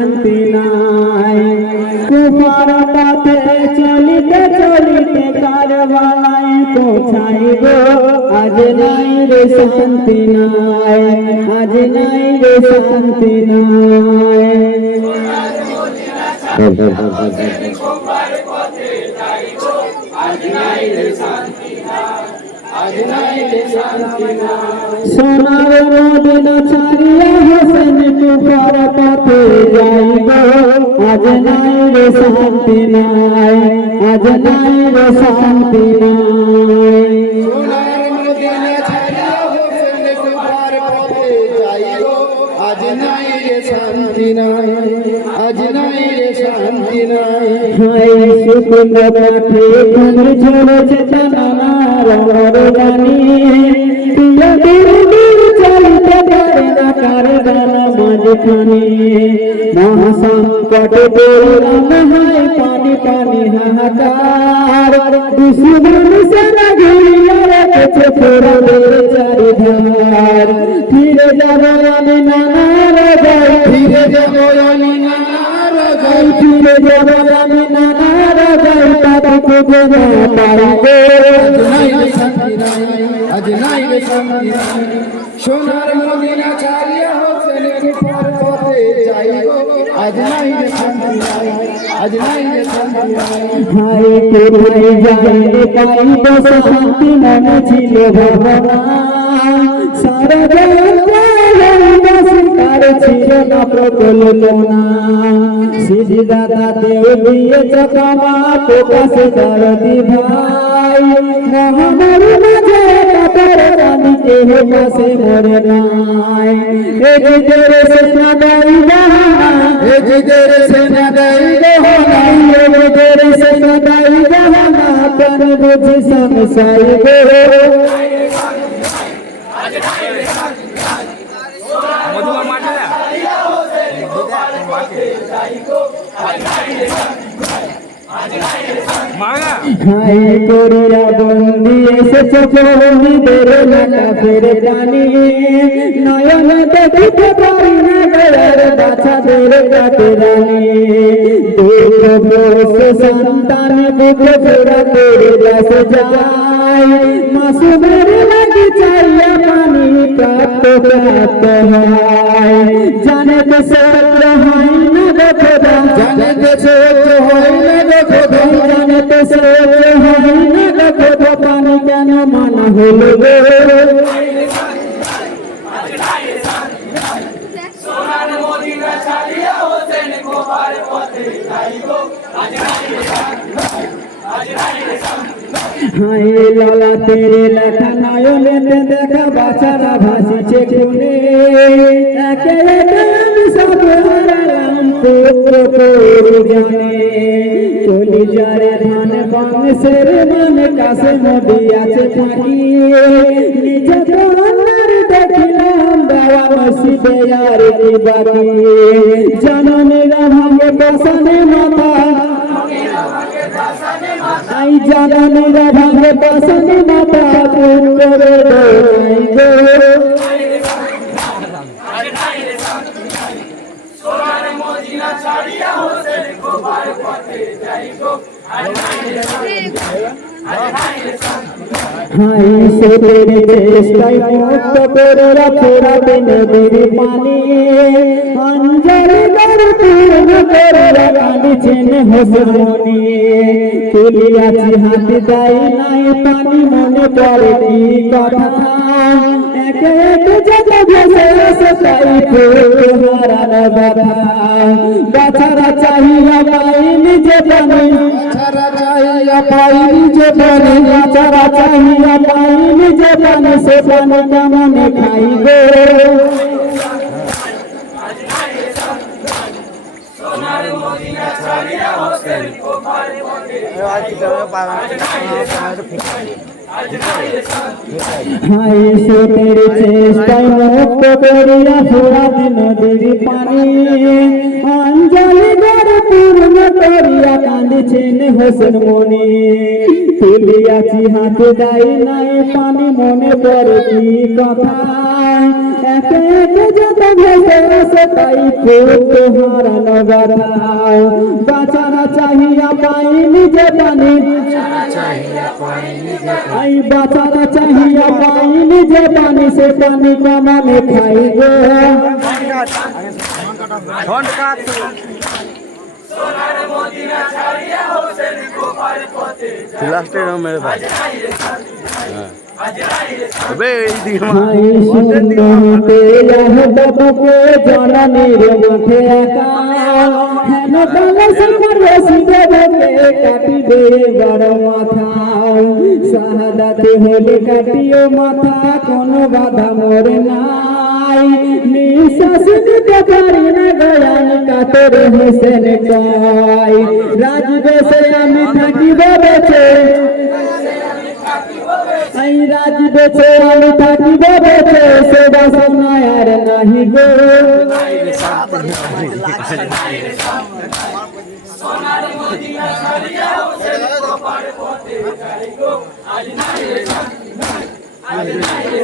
শান্তি নাই কুমার পথে চলিতে চলিতে কারবালায় পৌঁছাইব আজ নাই রে শান্তি নাই আজ নাই রে শান্তি নাই সোনার মদিনা ছাড়িয়া হোসেন কুফার পথে যাইব আজ নাই রে শান্তি নাই আজ নাই রে শান্তি নাই সোনার মদিনা ছাড়িয়া হোসেন কুফার পথে যাইব আজ নাই রে শান্তি নাই আজ নাই রে শান্তি নাই হাই শুকন পাঠে ঘুম ঝরেছে জানানা রঙর গানি প্রিয় দিন চলতে পারে না কারবালা মাঝখানে মহাসংকট বললাম হায় পানি পানি হাহাকার দুশ্মন সেনা ঘিরে রেখেছে ফেরাদের চারিধার ফিরে যাব আমি নানা রাজাই ফিরে যাব আমি নানা রাজাই ফিরে যাব আমি নানা রাজাই তাদেরকে দেবো পাইবে আজ নাই রে শান্তি নাই সোনার মদিনা ছাড়িয়া হোসেন কুফার পথে যাইব আজ নাই রে শান্তি নাই আজ নাই রে শান্তি নাই ভাই কোথায় যাইতে পাইব শান্তি মনে ছিল ভাবনা সারা শিকার ছিল না প্রকল্পনা সিধি দাদা দেও দিয়েছে কামা প্রকাশে দরদি ভাই মহামার মাঝে কাপড় রানী কেহ পাশে মরে নাই এদের সেনা দাই বাহানা এদের সেনা দেই নাই এদের সেনা দাই বাহানা প্রাণ বুঝি সংসাই গো হাই করিয়া বন্দি এসেছে বন্দীদের এলাকা ফেরে জানি নয়ন দেখিতে পারি না গয়ার বাছাদের কাটে রানি দুঃখ বস সন্তান বুকে ফেরা করে দাস যায় মাসুমের লাগি চাইয়া পানি প্রাপ্ত প্রাপ্ত হয় জানে তো সত্য হয় না দেখোদা জানে তো সহ্য হয় না দেখোদা জানে তো সত্য হয় না দেখোদা পানি কেন মানা হলো গো সোনার মদিনা ছাড়িয়া হোসেন কুফার পথে যাইব আজ নাই রে শান্তি হাই লালা তেরে লেখা নয়নেতে দেখা বাছারা ভাসিছে কোনে একে একে আমি সব হারালাম পুত্র জানে চলি যারে ধান বংশের মান কাছে নদী আছে ফাঁকি নিজে প্রাণের দেখিলাম দেওয়া মসজিদে আর কি বাকি জননীরা ভাঙে বসানে মাথা আই জানানীরা ভাঙে বসানে মাথা পুত্রে দোয়াই গো সোনার মদিনা ছাড়িয়া হোসেন কুফার পথে যাইব আজ নাই রে শান্তি হাই সেদের চেষ্টায় মুক্ত করে রাখে রাতে নদীর পানি অঞ্জলি গড় পূর্ণ করে কাঁদিছেন হোসেমনি তুলিয়াছি হাতে দাই নাই পানি মনে পড়ে কি কথা একে একে যত ভেসে আসে তাই হারানো ব্যথা বাছারা চাহিয়া পাই নিজে পানি ছাড়া চাইয়া পাইনি যে পানি বাছারা চাহিয়া পাই নিজে পানি সে পানি কেমন খাই গো সোনার মদিনা ছাড়িয়া হোসেন কুফার পথে যাইব আজ নাই রে শান্তি হাই সেদের চেষ্টায় মুক্ত করিয়া ফুরাত নদীর পানি অঞ্জলি গড় পূর্ণ করিয়া কান্দিছেন হোসেন মনি তুলিয়াছি হাতে দাই নাই পানি মনে পড়ে কি কথা একে একে যত ভেসে আসে তাই ফুট হারানো গাথা বাঁচানা চাহিয়া পাইনি যে পানি আই বাঁচানা চাহিয়া পাইনি যে পানি সে পানি কামানে খাইব সোনার মদিনা ছাড়িয়া হোসেন গোপাল পথে লাস্টে মেরে ভাই আজ নাই রে তবে এই দিকে ভাই শুনতে বাবুকে জননীর মাঠে একা হেন কালে সকর রসিদেবকে কাটিবে বড় মাথা শাহাদাতে হলে কাটিও মাথা কোনো বাধা মোরে নাই নিঃশ্বাস নিতে পারি না গয়ান কাতর হোসেন কয় রাজবেশে আমি থাকিব বেঁচে এই রাজ বেছে আমি থাকিব বেছে সে বাসনা আর নাহি গো সোনার মদিনা ছাড়িয়া হোসেন গোপাল পথে যাই গো আজ নাই রে আজ নাই রে